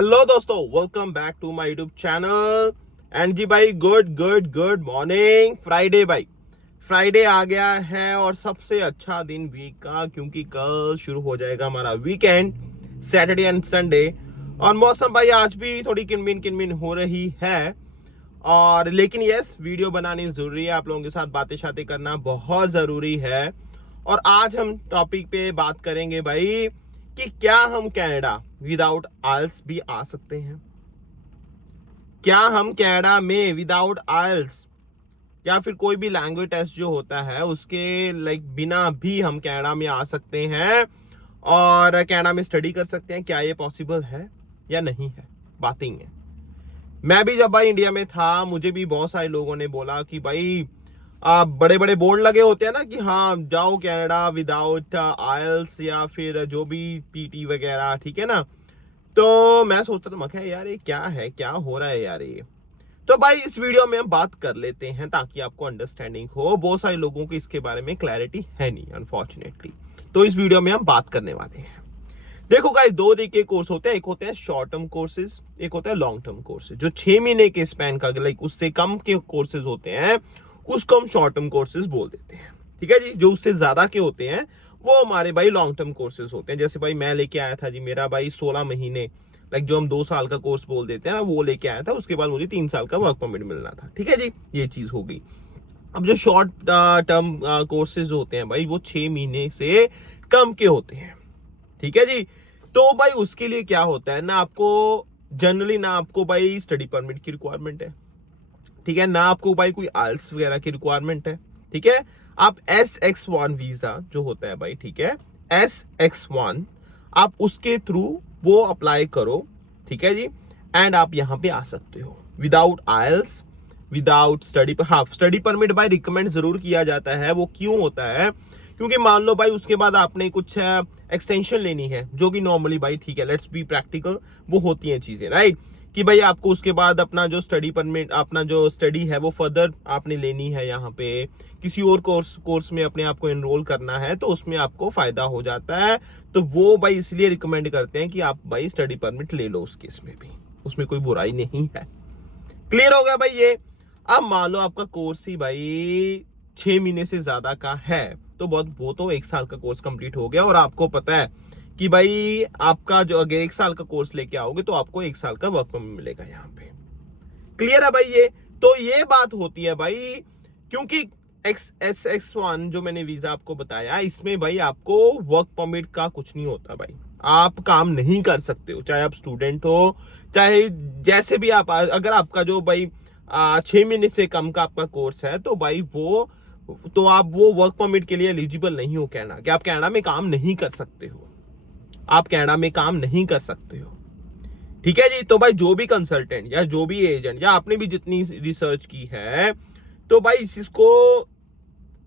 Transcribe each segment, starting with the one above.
Hello दोस्तों, welcome back to my YouTube channel. And जी भाई, गुड मॉर्निंग। फ्राइडे आ गया है और सबसे अच्छा दिन वीक का, क्योंकि कल शुरू हो जाएगा हमारा वीकेंड, सैटरडे एंड संडे। और मौसम भाई आज भी थोड़ी किनमिन हो रही है, और लेकिन यस, वीडियो बनानी जरूरी है, आप लोगों के साथ बातें शातें करना बहुत जरूरी है। और आज हम टॉपिक पे बात करेंगे भाई कि क्या हम कनाडा विदाउट आइल्स भी आ सकते हैं। क्या हम कनाडा में विदाउट आइल्स या फिर कोई भी लैंग्वेज टेस्ट जो होता है उसके बिना भी हम कनाडा में आ सकते हैं और कनाडा में स्टडी कर सकते हैं। क्या ये पॉसिबल है या नहीं है, बातें ही है। मैं भी जब भाई इंडिया में था, मुझे भी बहुत सारे लोगों ने बोला कि भाई बड़े बड़े बोर्ड लगे होते हैं ना कि हाँ जाओ कनाडा विदाउट आइल्स या फिर जो भी पीटी वगैरह, ठीक है ना। तो मैं सोचता था, मैं क्या यार ये क्या है, क्या हो रहा है यार ये। तो भाई इस वीडियो में हम बात कर लेते हैं ताकि आपको अंडरस्टैंडिंग हो। बहुत सारे लोगों को इसके बारे में क्लैरिटी है नहीं अनफॉर्चुनेटली, तो इस वीडियो में हम बात करने वाले हैं। देखो गाइस, दो तरीके के कोर्स होते हैं, एक होते हैं शॉर्ट टर्म कोर्सेज, एक होता है लॉन्ग टर्म कोर्सेज। जो 6 महीने के स्पैन का उससे कम के कोर्सेज होते हैं उसको हम शॉर्ट टर्म कोर्सेज बोल देते हैं, ठीक है जी। जो उससे ज्यादा के होते हैं वो हमारे भाई लॉन्ग टर्म कोर्सेज होते हैं। जैसे भाई मैं लेके आया था जी, मेरा भाई 16 महीने जो हम 2 साल का कोर्स बोल देते हैं वो लेके आया था, उसके बाद मुझे 3 साल का वर्क परमिट मिलना था, ठीक है जी। ये चीज हो गई। अब जो शॉर्ट टर्म कोर्सेज होते हैं भाई वो 6 महीने से कम के होते हैं, ठीक है जी। तो भाई उसके लिए क्या होता है ना, आपको जनरली ना आपको भाई स्टडी परमिट की रिक्वायरमेंट है, ठीक है ना, आपको भाई कोई आइल्स वगैरह की रिक्वायरमेंट है, ठीक है। आप SX1 वीजा जो होता है भाई, ठीक है, SX1 आप उसके थ्रू वो अप्लाई करो, ठीक है जी। एंड आप यहाँ पे आ सकते हो विदाउट आइल्स, विदाउट स्टडी। हाँ, स्टडी परमिट भाई रिकमेंड जरूर किया जाता है। वो क्यों होता है, क्योंकि मान लो भाई उसके बाद आपने कुछ एक्सटेंशन लेनी है, जो कि नॉर्मली भाई, ठीक है, लेट्स बी प्रैक्टिकल, वो होती हैं चीजें, राइट। कि भाई आपको उसके बाद अपना जो स्टडी परमिट, अपना जो स्टडी है वो फर्दर आपने लेनी है, यहाँ पे किसी और कोर्स में अपने आप को एनरोल करना है, तो उसमें आपको फायदा हो जाता है। तो वो भाई इसलिए रिकमेंड करते हैं कि आप भाई स्टडी परमिट ले लो उस केस में भी, उसमें कोई बुराई नहीं है। क्लियर हो गया भाई ये। अब मान लो आपका कोर्स ही भाई 6 महीने से ज्यादा का है, तो वो तो 1 साल का कोर्स कंप्लीट हो गया, और आपको पता है कि भाई आपका जो अगर 1 साल का कोर्स लेके आओगे तो आपको 1 साल का वर्क परमिट मिलेगा यहाँ पे। क्लियर है भाई ये। तो ये बात होती है भाई, क्योंकि SX1 जो मैंने वीजा आपको बताया, इसमें भाई आपको वर्क परमिट का कुछ नहीं होता भाई। आप काम नहीं कर सकते हो, चाहे आप स्टूडेंट हो, चाहे जैसे भी आप, अगर आपका जो भाई 6 महीने से कम का आपका कोर्स है, तो भाई तो आप वो वर्क परमिट के लिए एलिजिबल नहीं हो कनाडा, कि आप कनाडा में काम नहीं कर सकते हो, आप कनाडा में काम नहीं कर सकते हो, ठीक है जी। तो भाई जो भी कंसल्टेंट या जो भी एजेंट या आपने भी जितनी रिसर्च की है, तो भाई इसको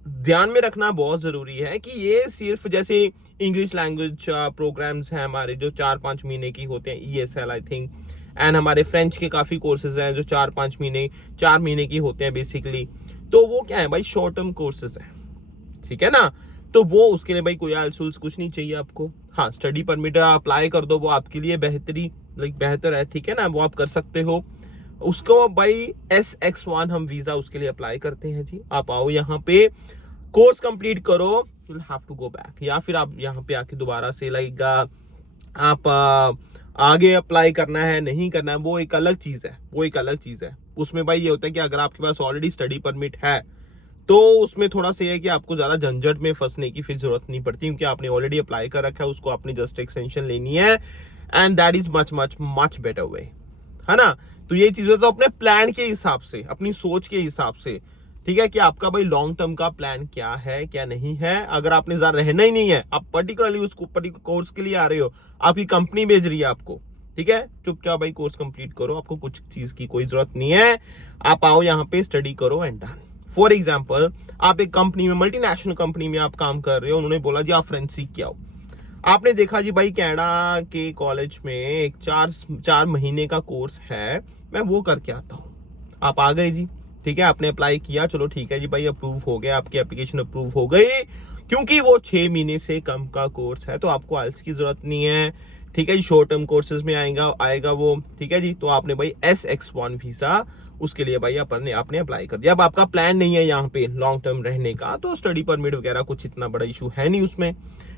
ध्यान में रखना बहुत जरूरी है कि ये सिर्फ जैसे इंग्लिश लैंग्वेज प्रोग्राम्स हैं हमारे जो 4-5 महीने की होते हैं, ESL आई थिंक, एंड हमारे फ्रेंच के काफी कोर्सेज हैं जो 4 महीने की होते हैं बेसिकली। तो वो क्या है भाई, शॉर्ट टर्म कोर्सेज हैं, ठीक है ना। तो वो उसके लिए भाई कोई आइल्स कुछ नहीं चाहिए आपको। हाँ, स्टडी परमिट अप्लाई कर दो, वो आपके लिए बेहतर है, ठीक है ना, वो आप कर सकते हो उसको भाई। SX1 हम वीजा उसके लिए अप्लाई करते हैं जी। आप आओ यहाँ पे, कोर्स कंप्लीट करो, you have to go back, या फिर आप यहाँ पे आके दोबारा से आप आगे अप्लाई करना है नहीं करना है, वो एक अलग चीज है, वो एक अलग चीज है। उसमें भाई ये होता है कि अगर आपके पास ऑलरेडी स्टडी परमिट है तो उसमें थोड़ा सा है कि आपको ज्यादा झंझट में फंसने की फिर जरूरत नहीं पड़ती, क्योंकि आपने ऑलरेडी अप्लाई कर रखा है, उसको आपने जस्ट एक्सटेंशन लेनी है, and that is much better way, है ना। तो ये चीजें तो अपने प्लान के हिसाब से, अपनी सोच के हिसाब से, ठीक है, कि आपका भाई लॉन्ग टर्म का प्लान क्या है क्या नहीं है। अगर आपने ज्यादा रहना ही नहीं है, आप पर्टिकुलरली उस कोर्स के लिए आ रहे हो, आपकी कंपनी भेज रही है आपको, ठीक है, चुपचाप भाई कोर्स कंप्लीट करो, आपको कुछ चीज की कोई जरूरत नहीं है। आप आओ यहाँ पे, स्टडी करो एंड डन। फॉर एग्जाम्पल, आप एक कंपनी में, मल्टीनेशनल कंपनी में आप काम कर रहे हो, उन्होंने बोला जी आप फ्रेंच सीख के आओ। आपने देखा जी भाई कनाडा के कॉलेज में एक 4 महीने का कोर्स है, मैं वो करके आता हूँ। आप आ गए जी, ठीक है, आपने अप्लाई किया, चलो ठीक है जी भाई, अप्रूव हो गया, आपकी एप्लीकेशन अप्रूव हो गई, क्योंकि वो 6 महीने से कम का कोर्स है, तो आपको आइल्स की जरूरत नहीं है, ठीक है जी, शॉर्ट टर्म कोर्सेज में आएगा वो, ठीक है जी। तो आपने भाई SX1 वीजा उसके लिए भाई आपने अप्लाई कर दिया। अब आपका प्लान नहीं है यहाँ पे लॉन्ग टर्म रहने का, तो स्टडी परमिट वगैरह कुछ इतना बड़ा इशू है नहीं उसमें,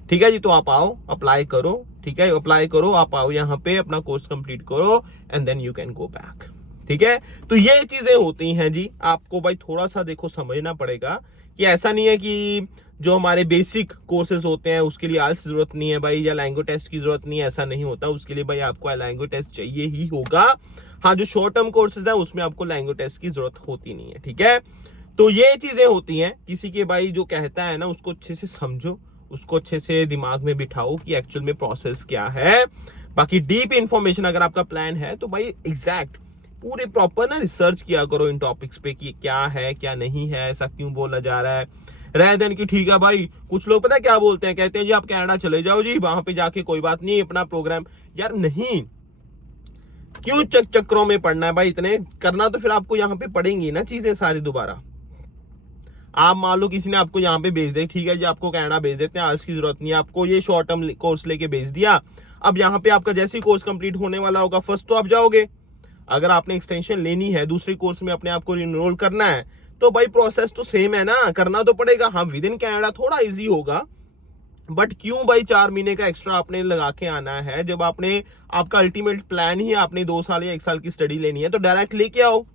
ठीक है जी। तो आप आओ, अप्लाई करो, ठीक है, अप्लाई करो, आप आओ यहाँ पे, अपना कोर्स कंप्लीट करो and then you can go back, ठीक है। तो ये चीजें होती हैं जी, आपको भाई थोड़ा सा देखो समझना पड़ेगा कि ऐसा नहीं है कि जो हमारे बेसिक कोर्सेज होते हैं उसके लिए आइल्स की जरूरत नहीं है भाई, या लैंग्वेज टेस्ट की जरूरत नहीं है, ऐसा नहीं होता। उसके लिए भाई आपको लैंग्वेज टेस्ट चाहिए ही होगा। हाँ, जो शॉर्ट टर्म कोर्सेज है उसमें आपको लैंग्वेज टेस्ट की जरूरत होती नहीं है, ठीक है। तो ये चीजें होती हैं, किसी के भाई जो कहता है ना उसको अच्छे से समझो, उसको अच्छे से दिमाग में बिठाओ कि एक्चुअल में प्रोसेस क्या है। बाकी डीप इंफॉर्मेशन अगर आपका प्लान है तो भाई एग्जैक्ट पूरे प्रॉपर ना रिसर्च किया करो इन टॉपिक्स पे कि क्या है क्या नहीं है, ऐसा क्यों बोला जा रहा है, रह देन की ठीक है भाई। कुछ लोग पता है क्या बोलते हैं, कहते हैं जी आप कनाडा चले जाओ जी, वहां पे जाके कोई बात नहीं अपना प्रोग्राम। यार नहीं, क्यों चक्करों में पड़ना है भाई, इतने करना तो फिर आपको यहाँ पे पड़ेंगी ना चीजें सारी दोबारा। आप मान लो किसी ने आपको यहाँ पे भेज दे, ठीक है जी, आपको कनाडा भेज देते हैं, आज की जरूरत नहीं है आपको, ये शॉर्ट टर्म कोर्स लेके भेज दिया। अब यहाँ पे आपका जैसे ही कोर्स कंप्लीट होने वाला होगा फर्स्ट तो आप जाओगे, अगर आपने एक्सटेंशन लेनी है दूसरे कोर्स में अपने आप को इनरोल करना है तो भाई प्रोसेस तो सेम है ना, करना तो पड़ेगा। हाँ, विद इन कनाडा थोड़ा इजी होगा, बट क्यों भाई 4 महीने का एक्स्ट्रा आपने लगा के आना है, जब आपने आपका अल्टीमेट प्लान ही आपने 2 साल या 1 साल की स्टडी लेनी है तो डायरेक्ट लेके आओ,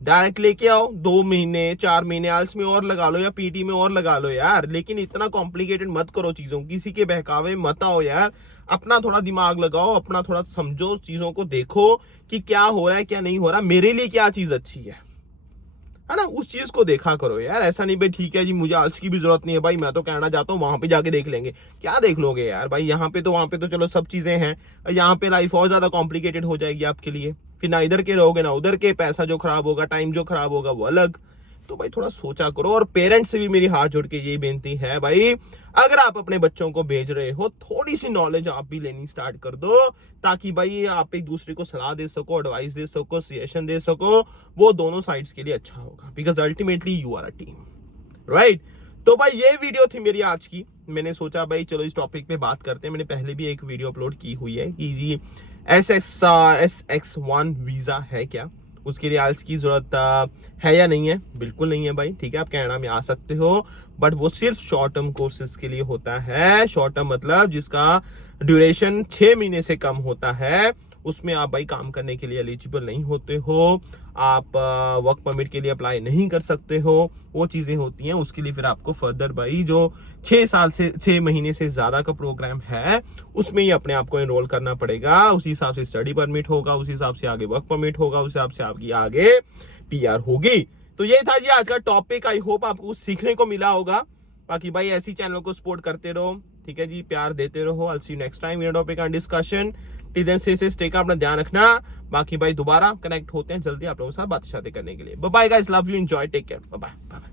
डायरेक्ट लेके आओ। 2 महीने 4 महीने आल्स में और लगा लो या पीटी में और लगा लो यार, लेकिन इतना कॉम्प्लिकेटेड मत करो चीजों, किसी के बहकावे मत आओ यार। अपना थोड़ा दिमाग लगाओ, अपना थोड़ा समझो, चीजों को देखो कि क्या हो रहा है क्या नहीं हो रहा, मेरे लिए क्या चीज अच्छी है ना, उस चीज को देखा करो यार। ऐसा नहीं भाई ठीक है जी मुझे आल्स की भी जरूरत नहीं है भाई, मैं तो कनाडा जाता हूँ, वहां पे जाके देख लेंगे। क्या देख लोगे यार भाई, यहाँ पे तो वहां पे तो चलो सब चीजें हैं, यहाँ पे लाइफ और ज्यादा कॉम्प्लिकेटेड हो जाएगी आपके लिए, फिर ना इधर के रहोगे ना उधर के, पैसा जो खराब होगा, टाइम जो खराब होगा वो अलग। तो भाई थोड़ा सोचा करो। और पेरेंट्स से भी मेरी हाथ जोड़ के यही बेनती है भाई, अगर आप अपने बच्चों को भेज रहे हो थोड़ी सी नॉलेज आप भी लेनी स्टार्ट कर दो, ताकि भाई आप एक दूसरे को सलाह दे सको, एडवाइस दे सको, सजेशन दे सको, वो दोनों साइड्स के लिए अच्छा होगा, because ultimately you are a team, right. तो भाई ये वीडियो थी मेरी आज की, मैंने सोचा भाई चलो इस टॉपिक पे बात करते हैं। मैंने पहले भी एक वीडियो अपलोड की हुई है कि जी SX1 वीजा है क्या, उसके लिए आइल्स की जरूरत है या नहीं है। बिल्कुल नहीं है भाई, ठीक है, आप कनाडा में आ सकते हो, बट वो सिर्फ शॉर्ट टर्म कोर्सेज के लिए होता है। शॉर्ट टर्म मतलब जिसका ड्यूरेशन 6 महीने से कम होता है, उसमें आप भाई काम करने के लिए एलिजिबल नहीं होते हो, आप वर्क परमिट के लिए अप्लाई नहीं कर सकते हो, वो चीजें होती हैं। उसके लिए फिर आपको फर्दर भाई जो 6 महीने से ज्यादा का प्रोग्राम है उसमें ही अपने आप को एनरोल करना पड़ेगा। उसी हिसाब से स्टडी परमिट होगा, उसी हिसाब से आगे वर्क परमिट होगा, उस हिसाब से आपकी आगे PR होगी। तो ये था जी आज का टॉपिक, आई होप आपको कुछ सीखने को मिला होगा। बाकी भाई ऐसी चैनल को सपोर्ट करते रहो, ठीक है जी, प्यार देते रहो। I see you next time in topic on discussion. से स्टे का अपना ध्यान रखना। बाकी भाई दोबारा कनेक्ट होते हैं जल्दी आप लोगों के साथ बातें करने के लिए। Bye guys, love you, enjoy, take care, bye bye.